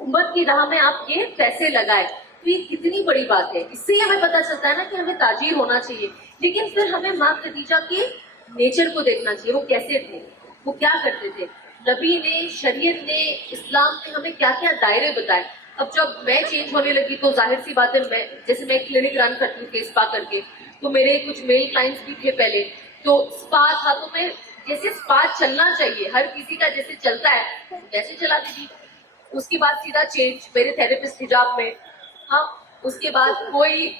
امت کی راہ میں آپ یہ پیسے لگائے تو یہ کتنی بڑی بات ہے. اس سے ہی ہمیں پتہ چلتا ہے نا کہ ہمیں تاجر ہونا چاہیے. لیکن پھر ہمیں ماں خدیجہ کے نیچر کو دیکھنا چاہیے. وہ کیسے تھے, وہ کیا کرتے تھے. نبی نے, شریعت نے, اسلام نے ہمیں کیا کیا دائرے بتائے. اب جب میں چینج ہونے لگی تو ظاہر سی بات ہے, میں جیسے میں کلینک رن کرتی ہوں فیس پا کر کے, تو میرے کچھ میل کلائنٹس بھی تھے پہلے, تو اسپا تھا, تو میں جیسے اسپا چلنا چاہیے ہر کسی کا جیسے چلتا ہے ویسے چلاتی تھی. اس کے بعد سیدھا چینج میرے تھراپسٹ حجاب میں. ہاں, اس کے بعد کوئی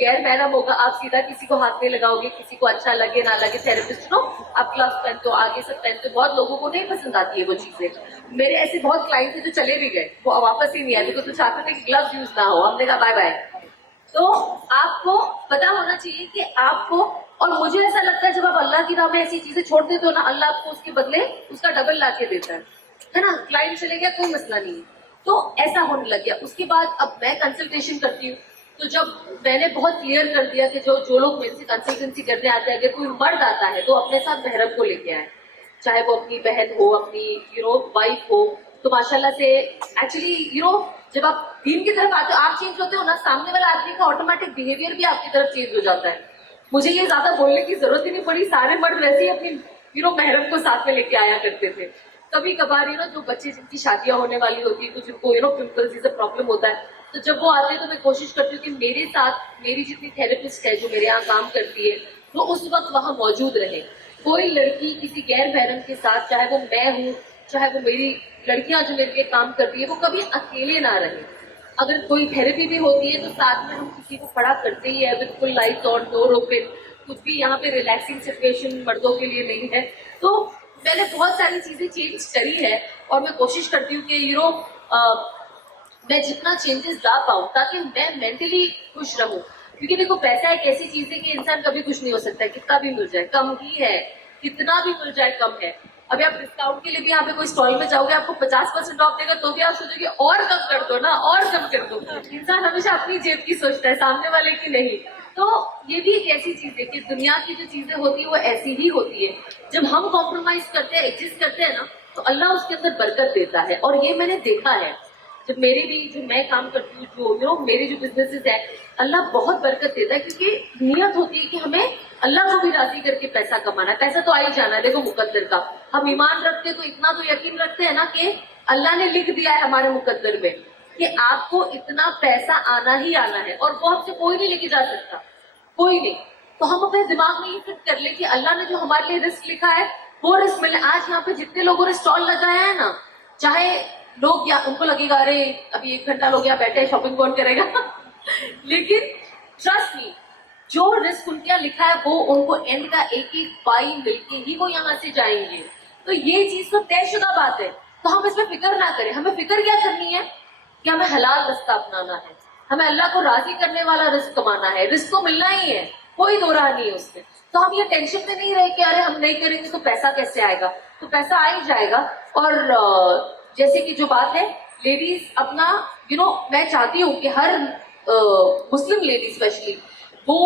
غیر محرم ہوگا, آپ سیدھا کسی کو ہاتھ میں لگاؤ گے, کسی کو اچھا لگے نہ لگے. تھراپسٹ نو آپ گلوز پہنتے ہو, آگے سب پہنتے ہو, بہت لوگوں کو نہیں پسند آتی ہے وہ چیزیں. میرے ایسے بہت کلائنٹ تھے جو چلے بھی گئے, وہ واپس ہی نہیں آئے کیونکہ تو چاہتے تھے کہ گلوز یوز نہ ہو. ہم نے کہا بائے بائے. تو آپ کو پتا ہونا چاہیے کہ آپ کو, اور مجھے ایسا لگتا ہے جب آپ اللہ کی راہ میں ایسی چیزیں چھوڑ دیتے ہو نا, اللہ آپ کو اس کے بدلے اس کا ڈبل لا کے دیتا ہے نا. کلائنٹ چلے گیا کوئی مسئلہ نہیں ہے. تو ایسا ہونے لگ گیا. اس کے بعد اب میں کنسلٹیشن کرتی ہوں, تو جب میں نے بہت کلیئر کر دیا کہ جو لوگ میرے سے کنسلٹنسی کرنے آتے ہیں, اگر کوئی مرد آتا ہے تو اپنے ساتھ محرم کو لے کے آئے, چاہے وہ اپنی بہن ہو, اپنی وائف ہو. تو ماشاءاللہ سے ایکچولی جب آپ دین کی طرف آتے ہو, آپ چینج ہوتے ہو نا, سامنے والا آدمی کا آٹومیٹک بہیویئر بھی آپ کی طرف چینج ہو جاتا ہے. مجھے یہ زیادہ بولنے کی ضرورت ہی نہیں پڑی, سارے مرد ویسے ہی اپنی محرم کو ساتھ میں لے کے آیا کرتے تھے. کبھی کبھار جو بچے جن کی شادیاں ہونے والی ہوتی ہے, کچھ ان کو پمپلز جیسا پرابلم ہوتا ہے, تو جب وہ آتے ہیں تو میں کوشش کرتی ہوں کہ میرے ساتھ میری جتنی تھراپسٹ ہے جو میرے یہاں کام کرتی ہے وہ اس وقت وہاں موجود رہے. کوئی لڑکی کسی غیر محرم کے ساتھ, چاہے وہ میں ہوں چاہے وہ میری لڑکیاں جو میرے لیے کام کرتی ہے, وہ کبھی اکیلے نہ رہے. اگر کوئی تھراپی بھی ہوتی ہے تو ساتھ میں ہم کسی کو کھڑا کرتے ہی ہے, بالکل لائٹ آن, ڈور اوپن, کچھ بھی یہاں پہ ریلیکسنگ سچویشن مردوں کے لیے نہیں ہے. تو میں نے بہت ساری چیزیں چینج کری ہے, اور میں کوشش کرتی ہوں کہ میں جتنا چینجز لا پاؤں تاکہ میں مینٹلی خوش رہوں. کیونکہ دیکھو پیسہ ایک ایسی چیز ہے کہ انسان کبھی خوش نہیں ہو سکتا ہے, کتنا بھی مل جائے کم ہی ہے, کتنا بھی مل جائے کم ہے. ابھی آپ ڈسکاؤنٹ کے لیے بھی یہاں پہ کوئی اسٹال میں جاؤ گے, آپ کو 50% آف دے گا تو بھی آپ سوچو گے اور کم کر دو نا, اور کم کر دو. انسان ہمیشہ اپنی جیب کی سوچتا ہے, سامنے والے کی نہیں. تو یہ بھی ایک ایسی چیز ہے کہ دنیا کی جو چیزیں ہوتی ہیں وہ ایسی ہی ہوتی ہے. جب ہم کمپرومائز کرتے ہیں, ایڈجسٹ کرتے ہیں نا, تو اللہ اس کے اندر برکت دیتا ہے. اور یہ میں نے دیکھا ہے, جب جو میں کام کرتی ہوں, جو میری جو بزنسز ہے, اللہ بہت برکت دیتا ہے. کیونکہ نیت ہوتی ہے کہ ہمیں اللہ کو بھی راضی کر کے پیسہ کمانا ہے. پیسہ تو آ ہی جانا ہے, دیکھو مقدر کا. ہم ایمان رکھتے تو اتنا تو یقین رکھتے ہیں نا کہ اللہ نے لکھ دیا ہے ہمارے مقدر میں کہ آپ کو اتنا پیسہ آنا ہی آنا ہے, اور وہ ہم سے کوئی نہیں لے کے جا سکتا, کوئی نہیں. تو ہم اپنے دماغ میں یہ فٹ کر لیں کہ اللہ نے جو ہمارے لیے رزق لکھا ہے وہ رزق ملے. آج یہاں پہ جتنے لوگوں نے اسٹال لگایا ہے نا, چاہے لوگ یا ان کو لگے گا ارے ابھی 1 گھنٹہ لوگ یہاں بیٹھے, شاپنگ کون کرے گا, لیکن ٹرسٹ می, جو رزق ان کے یہاں لکھا ہے وہ ان کو اینڈ کا ایک پائی مل کے ہی وہ یہاں سے جائیں گے. تو یہ چیز تو طے شدہ بات ہے. تو ہم اس میں فکر نہ کریں. ہمیں فکر کیا کرنی ہے کہ ہمیں حلال رستہ اپنانا ہے, ہمیں اللہ کو راضی کرنے والا رزق کمانا ہے. رزق کو ملنا ہی ہے, کوئی دو راہ نہیں ہے اس میں. تو ہم یہ ٹینشن میں نہیں رہے کہ ارے ہم نہیں کریں گے تو پیسہ کیسے آئے گا. تو پیسہ آ ہی جائے گا. اور جیسے کہ جو بات ہے لیڈیز اپنا میں چاہتی ہوں کہ ہر مسلم لیڈی اسپیشلی وہ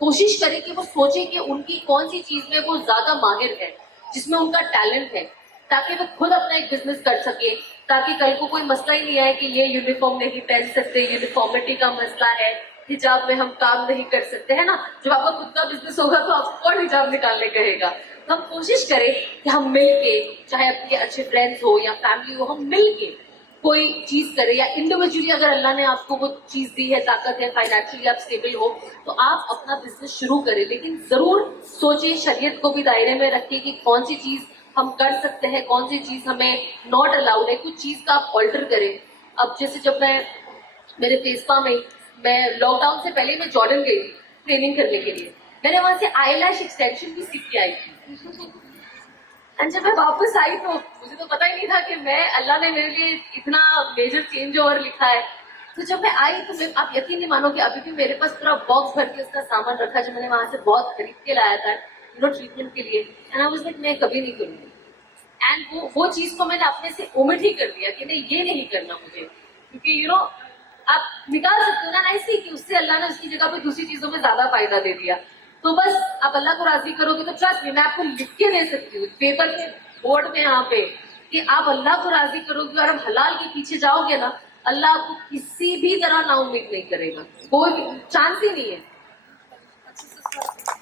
کوشش کرے کہ وہ سوچے کہ ان کی کون سی چیز میں وہ زیادہ ماہر ہے, جس میں ان کا ٹیلنٹ ہے, تاکہ وہ خود اپنا ایک بزنس کر سکے. تاکہ کل کو کوئی مسئلہ ہی نہیں آئے کہ یہ یونیفارم نہیں پہن سکتے, یونیفارمٹی کا مسئلہ ہے, حجاب میں ہم کام نہیں کر سکتے, ہے نا. جب آپ کا خود کا بزنس ہوگا تو آپ کو کون حجاب نکالنے کہے گا. ہم کوشش کریں کہ ہم مل کے, چاہے اپنے اچھے فرینڈس ہو یا فیملی ہو, ہم مل کے کوئی چیز کرے, یا انڈیویجولی اگر اللہ نے آپ کو وہ چیز دی ہے, طاقت ہے, فائنینشلی آپ اسٹیبل ہو, تو آپ اپنا بزنس شروع کریں. لیکن ضرور سوچیں, شریعت کو بھی دائرے میں رکھیں کہ کون سی چیز ہم کر سکتے ہیں, کون سی چیز ہمیں ناٹ الاؤڈ ہے. کچھ چیز کا آپ آلٹر کریں. اب جیسے جب میرے فیسپا میں لاک ڈاؤن سے پہلے میں جارڈن گئی تھی ٹریننگ کرنے کے لیے. میں نے وہاں سے آئی لیش ایکسٹینشن بھی سیکھ کے آئی تھی. جب میں واپس آئی تو مجھے تو پتا ہی نہیں تھا کہ اللہ نے میرے لیے اتنا میجر چینج اوور لکھا ہے. تو جب میں آئی تو آپ یقین نہیں مانو کہ ابھی بھی میرے پاس پورا باکس بھر کے اس کا سامان رکھا جو میں نے وہاں سے بہت خرید کے لایا تھا ٹریٹمنٹ کے لیے. میں کبھی نہیں کروں گی. اینڈ وہ چیز کو میں نے اپنے سے اومٹ ہی کر دیا کہ نہیں, یہ نہیں کرنا مجھے. کیونکہ آپ نکال سکتے ہو نا ایسی کہ اس سے اللہ نے اس کی جگہ پہ دوسری چیزوں میں زیادہ فائدہ دے دیا. تو بس آپ اللہ کو راضی کرو گے تو ٹرسٹ میں آپ کو لکھ کے دے سکتی ہوں پیپر کے بورڈ میں یہاں پہ کہ آپ اللہ کو راضی کرو گے اور آپ حلال کے پیچھے جاؤ گے نا, اللہ آپ کو کسی بھی طرح نا امید نہیں کرے گا, کوئی چانس ہی نہیں ہے. اچھا